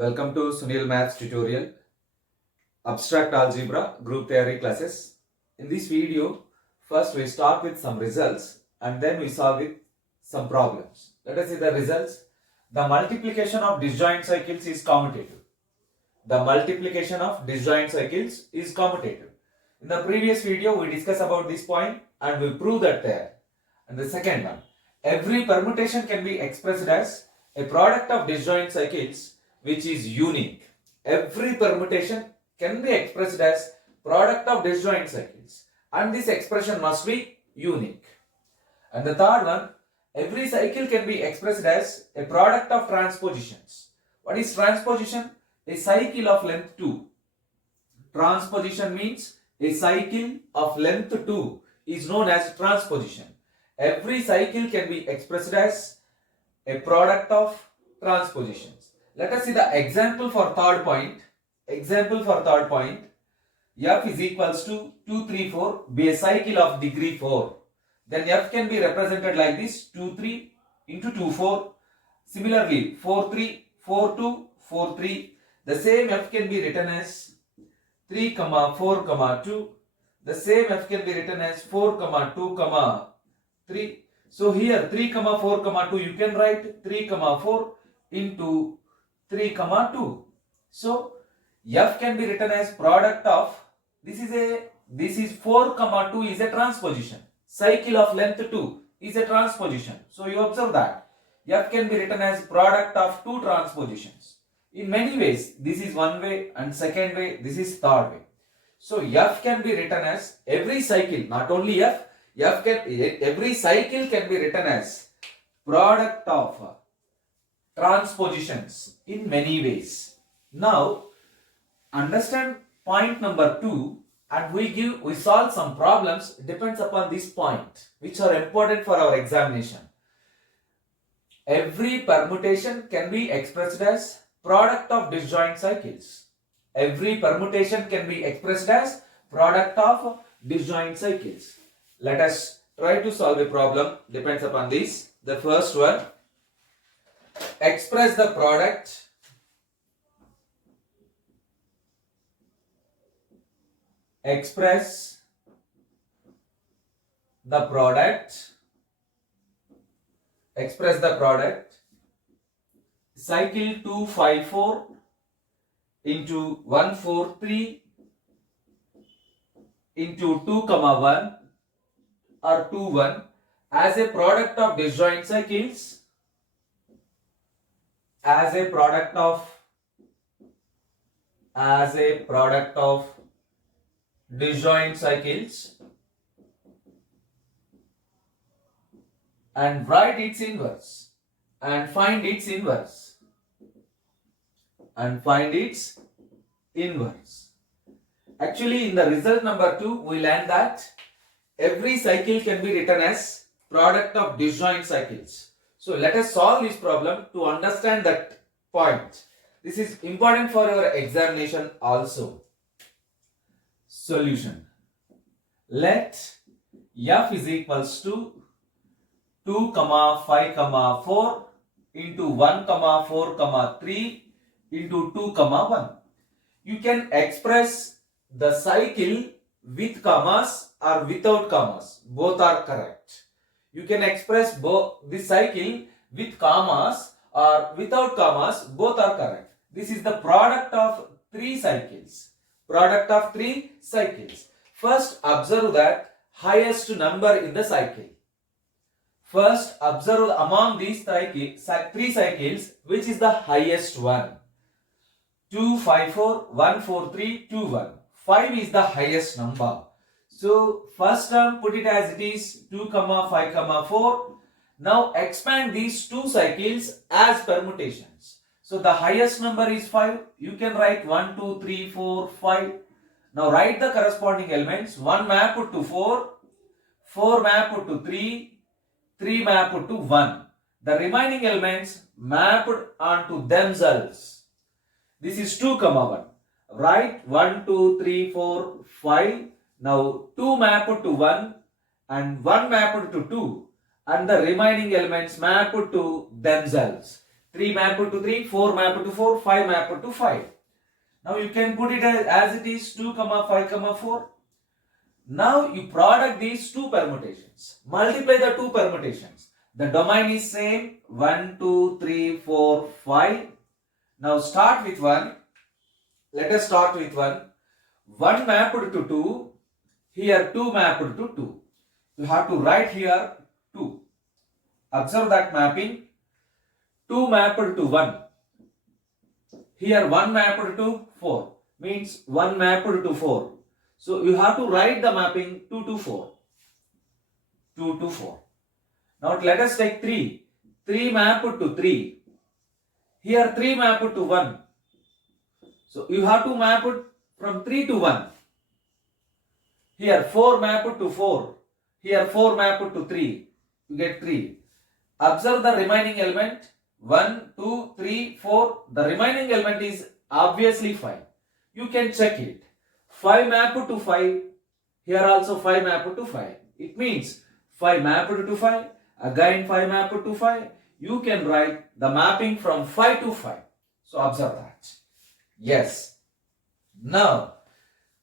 Welcome to Sunil Maths tutorial, Abstract Algebra Group Theory classes. In this video, first we start with some results and then we solve with some problems. Let us see the results. The multiplication of disjoint cycles is commutative. The multiplication of disjoint cycles is commutative. In the previous video, we discussed about this point and we prove that there. And the second one, every permutation can be expressed as a product of disjoint cycles which is unique. Every permutation can be expressed as product of disjoint cycles and this expression must be unique. And the third one, every cycle can be expressed as a product of transpositions. What is transposition? A cycle of length 2. Transposition means a cycle of length 2 is known as transposition. Every cycle can be expressed as a product of transpositions. Let us see the example for third point. Example for third point. F is equals to 2, 3, 4 be a cycle of degree 4. Then F can be represented like this 2, 3 into 2, 4. Similarly 4, 3, 4, 2, 4, 3. The same F can be written as 3, 4, 2. The same F can be written as 4, 2, 3. So here 3, 4, 2 you can write 3, 4 into 3, 2. So F can be written as product of this is 4, 2 is a transposition. Cycle of length 2 is a transposition. So you observe that F can be written as product of two transpositions. In many ways, this is one way and second way, this is third way. So F can be written as every cycle, not only every cycle can be written as product of transpositions in many ways. Now, understand point number 2 and we solve some problems depends upon this point which are important for our examination. Every permutation can be expressed as product of disjoint cycles. Every permutation can be expressed as product of disjoint cycles. Let us try to solve a problem depends upon this. The first one, express the product cycle 254 into 143 into 2, 1 or 2, 1 as a product of disjoint cycles as a product of disjoint cycles and write its inverse and find its inverse Actually, in the result number 2, we learned that every cycle can be written as product of disjoint cycles. So let us solve this problem to understand that point. This is important for your examination also. Solution. Let F is equals to 2, 5, 4 into 1, 4, 3 into 2, 1. You can express the cycle with commas or without commas. Both are correct. You can express this cycle with commas or without commas. Both are correct. This is the product of 3 cycles. First, observe that highest number in the cycle. First, observe among these 3 cycles, which is the highest one. 2, 5, 4, 1, 4, 3, 2, 1. 5 is the highest number. So, first term put it as it is 2, 5, 4. Now, expand these 2 cycles as permutations. So, the highest number is 5. You can write 1, 2, 3, 4, 5. Now, write the corresponding elements. 1 map to 4, 4 map to 3, 3 map to 1. The remaining elements mapped onto themselves. This is 2, 1. Write 1, 2, 3, 4, 5. Now 2 mapped to 1 and 1 mapped to 2 and the remaining elements mapped to themselves. 3 mapped to 3, 4 mapped to 4, 5 mapped to 5. Now you can put it as it is 2, 5, 4. Now you product these two permutations. Multiply the two permutations. The domain is same 1, 2, 3, 4, 5. Now start with 1. Let us start with 1. 1 mapped to 2. Here 2 mapped to 2. You have to write here 2. Observe that mapping. 2 mapped to 1. Here 1 mapped to 4. Means 1 mapped to 4. So you have to write the mapping 2 to 4. 2 to 4. Now let us take 3. 3 mapped to 3. Here 3 mapped to 1. So you have to map it from 3 to 1. Here 4 mapped to 4. Here 4 mapped to 3. You get 3. Observe the remaining element. 1, 2, 3, 4. The remaining element is obviously 5. You can check it. 5 mapped to 5. Here also 5 mapped to 5. It means 5 mapped to 5. Again 5 mapped to 5. You can write the mapping from 5 to 5. So observe that. Yes. Now,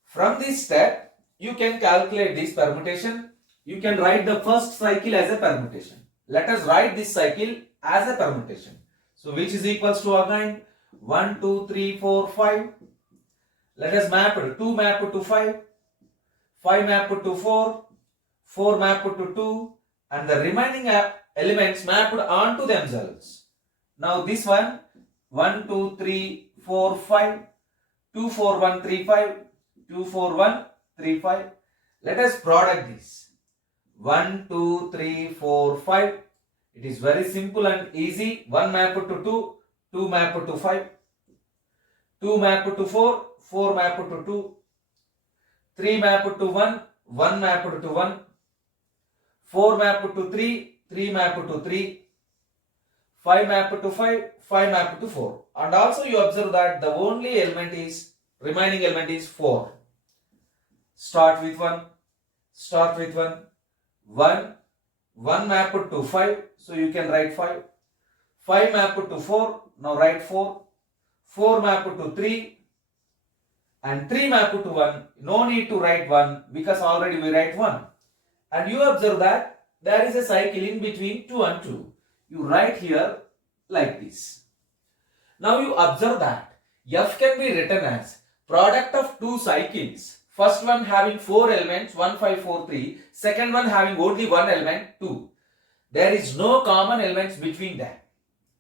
from this step, you can calculate this permutation. You can write the first cycle as a permutation. Let us write this cycle as a permutation. So, which is equals to again 1, 2, 3, 4, 5. Let us map it. 2 mapped to 5. 5 mapped to 4. 4 mapped to 2. And the remaining elements mapped onto themselves. Now, this one 1, 2, 3, 4, 5. 2, 4, 1, 3, 5. 2, 4, 1, 3, 5. Let us product this. 1, 2, 3, 4, 5. It is very simple and easy. 1 mapped to 2, 2 mapped to 5. 2 mapped to 4, 4 mapped to 2. 3 mapped to 1, 1 mapped to 1. 4 mapped to 3, 3 mapped to 3. 5 mapped to 5, 5 mapped to 4. And also you observe that the only remaining element is 4. Start with 1. Start with 1. 1 mapped to 5. So you can write 5. 5 mapped to 4. Now write 4. 4 mapped to 3. And 3 mapped to 1. No need to write 1 because already we write 1. And you observe that there is a cycle in between 2 and 2. You write here like this. Now you observe that F can be written as product of two cycles. First one having 4 elements 1, 5, 4, 3. Second one having only one element 2. There is no common elements between them.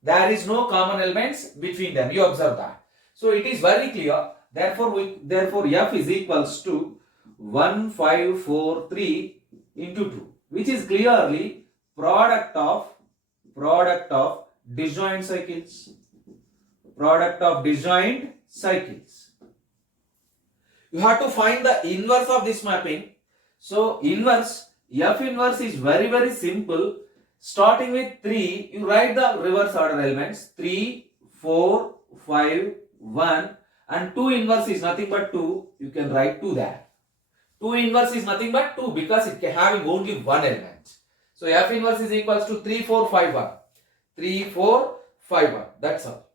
There is no common elements between them. You observe that. So it is very clear. Therefore F is equals to 1, 5, 4, 3 into 2, which is clearly product of disjoint cycles. Product of disjoint cycles. You have to find the inverse of this mapping. So F inverse is very simple. Starting with 3, you write the reverse order elements 3, 4, 5, 1 and 2 inverse is nothing but 2. You can write 2 there. 2 inverse is nothing but 2 because it can having only one element. So F inverse is equals to 3, 4, 5, 1. 3, 4, 5, 1. That's all.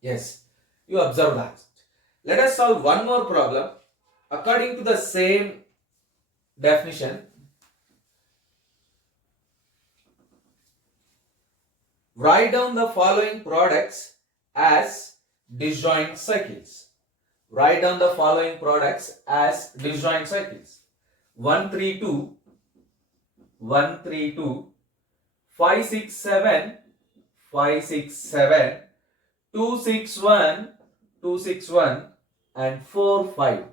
Yes, you observe that. Let us solve one more problem according to the same definition. Write down the following products as disjoint cycles. Write down the following products as disjoint cycles. 1, 3, 2, 1, 3, 2, 5, 6, 7, 5, 6, 7, 2, 6, 1, 2, 6, 1 and 4, 5.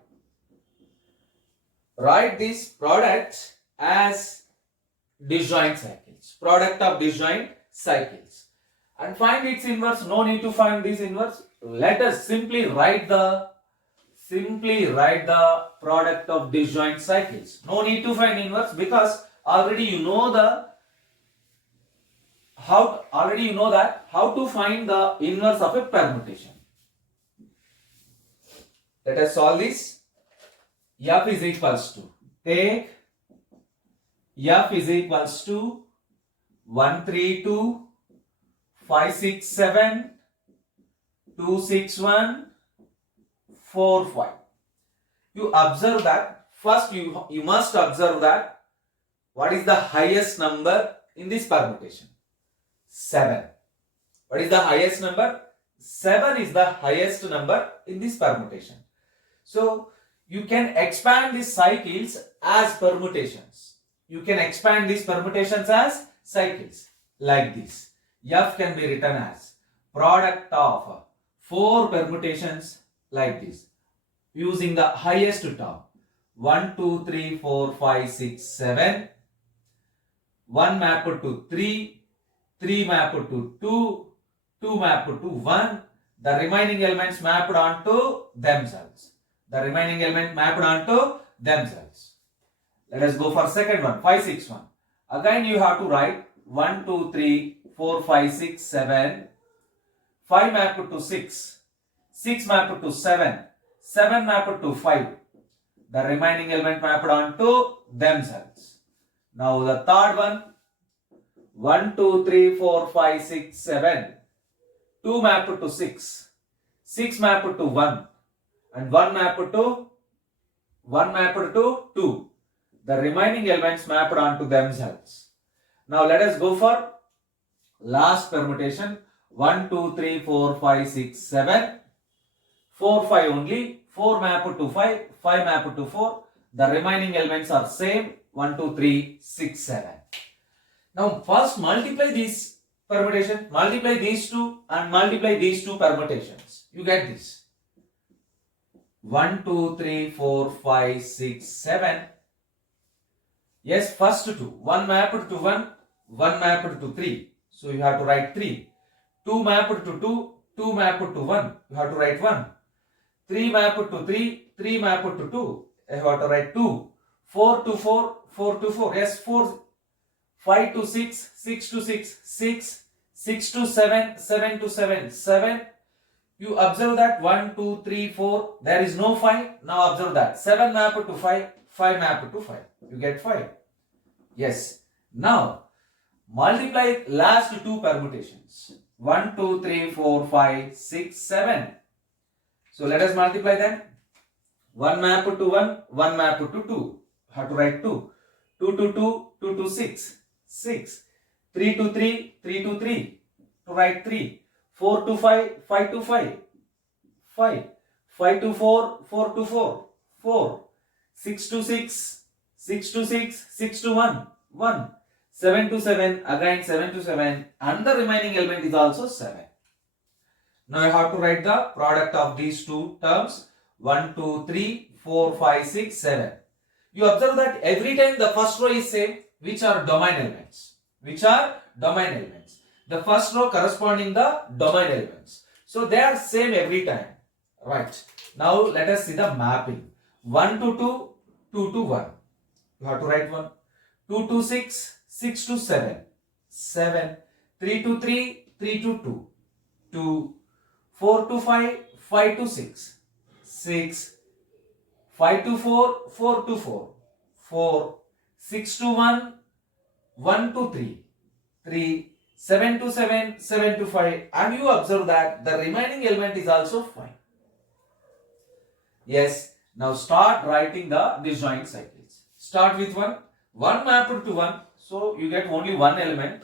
Write this product as disjoint cycles. Product of disjoint cycles. And find its inverse. No need to find this inverse. Let us simply write the product of disjoint cycles. No need to find inverse because already you know how to find the inverse of a permutation. Let us solve this. F is equals to, take F is equals to 1, 3, 2, 5, 6, 7, 2, 6, 1, 4, 5. You observe that. First you must observe that what is the highest number in this permutation? 7. What is the highest number? 7 is the highest number in this permutation. So you can expand these cycles as permutations. You can expand these permutations as cycles like this. F can be written as product of 4 permutations like this using the highest term. 1, 2, 3, 4, 5, 6, 7. 1 mapped to 3, 3 mapped to 2, 2 mapped to 1. The remaining elements mapped onto themselves. The remaining element mapped onto themselves. Let us go for second one, 5, 6, 1. Again you have to write 1, 2, 3, 4, 5, 6, 7. 5 mapped to 6. 6 mapped to 7. 7 mapped to 5. The remaining element mapped onto themselves. Now the third one, 1, 2, 3, 4, 5, 6, 7. 2 mapped to 6. 6 mapped to 1. And 1 mapped to 2. The remaining elements mapped onto themselves. Now let us go for last permutation. 1, 2, 3, 4, 5, 6, 7. 4, 5 only. 4 mapped to 5. 5 mapped to 4. The remaining elements are same. 1, 2, 3, 6, 7. Now first multiply these permutation. Multiply these two and multiply these two permutations. You get this. 1, 2, 3, 4, 5, 6, 7. Yes, first two. 1 mapped to 1. 1 mapped to 3. So you have to write 3. 2 mapped to 2. 2 mapped to 1. You have to write 1. 3 mapped to 3. 3 mapped to 2. You have to write 2. 4 to 4. 4 to 4. Yes, 4. 5 to 6. 6 to 6. 6. 6 to 7. 7 to 7. 7. You observe that 1, 2, 3, 4. There is no 5. Now observe that. 7 mapped to 5. 5 mapped to 5. You get 5. Yes. Now multiply last two permutations. 1, 2, 3, 4, 5, 6, 7. So let us multiply them. 1 mapped to 1. 1 mapped to 2. Have to write 2. 2 to 2. 2 to 6. 6. 3 to 3. 3 to 3. To write 3. 4 to 5. 5 to 5. 5. 5 to 4. 4 to 4. 4. 6 to 6. 6 to 6. 6 to 1. 1. 7 to 7. Again 7 to 7. And the remaining element is also 7. Now you have to write the product of these two terms. 1, 2, 3, 4, 5, 6, 7. You observe that every time the first row is same, which are domain elements. Which are domain elements. The first row corresponding the domain elements. So they are same every time. Right. Now let us see the mapping. 1 to 2, 2 to 1. You have to write 1. 2 to 6, 6 to 7. 7. 3 to 3, 3 to 2. 2. 4 to 5, 5 to 6. 6. 5 to 4, 4 to 4. 4. 6 to 1, 1 to 3. 3. 7 to 7, 7 to 5. And you observe that the remaining element is also 5. Yes. Now start writing the disjoint cycles. Start with 1. 1 mapped to 1. So you get only one element.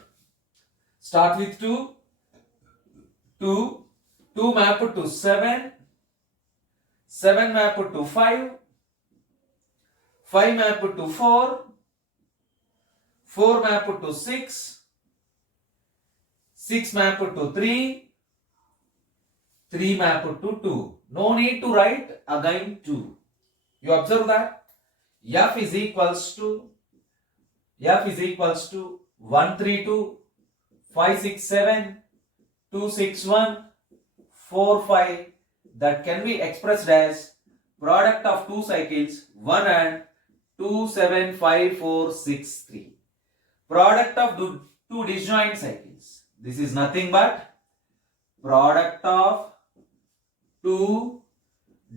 Start with 2. 2. 2 mapped to 7. 7 mapped to 5. 5 mapped to 4. 4 mapped to 6. 6 mapped to 3. 3 mapped to 2. No need to write again 2. You observe that F is equals to 132, 567, 261, 45. That can be expressed as product of two cycles 1 and 275463. Product of two disjoint cycles. This is nothing but product of two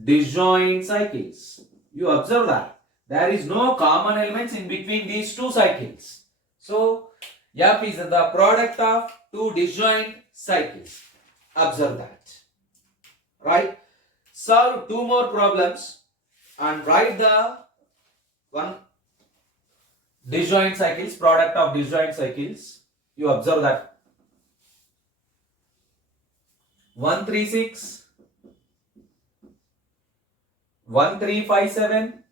disjoint cycles. You observe that there is no common elements in between these two cycles. So F is the product of two disjoint cycles. Observe that. Right? Solve two more problems and write the one disjoint cycles, product of disjoint cycles. You observe that 136, 1357,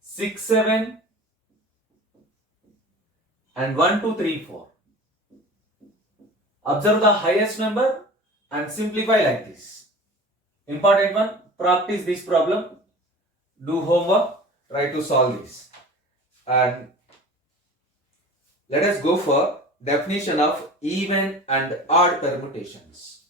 67 and 1234. Observe the highest number and simplify like this. Important one, practice this problem, do homework, try to solve this. And let us go for definition of even and odd permutations.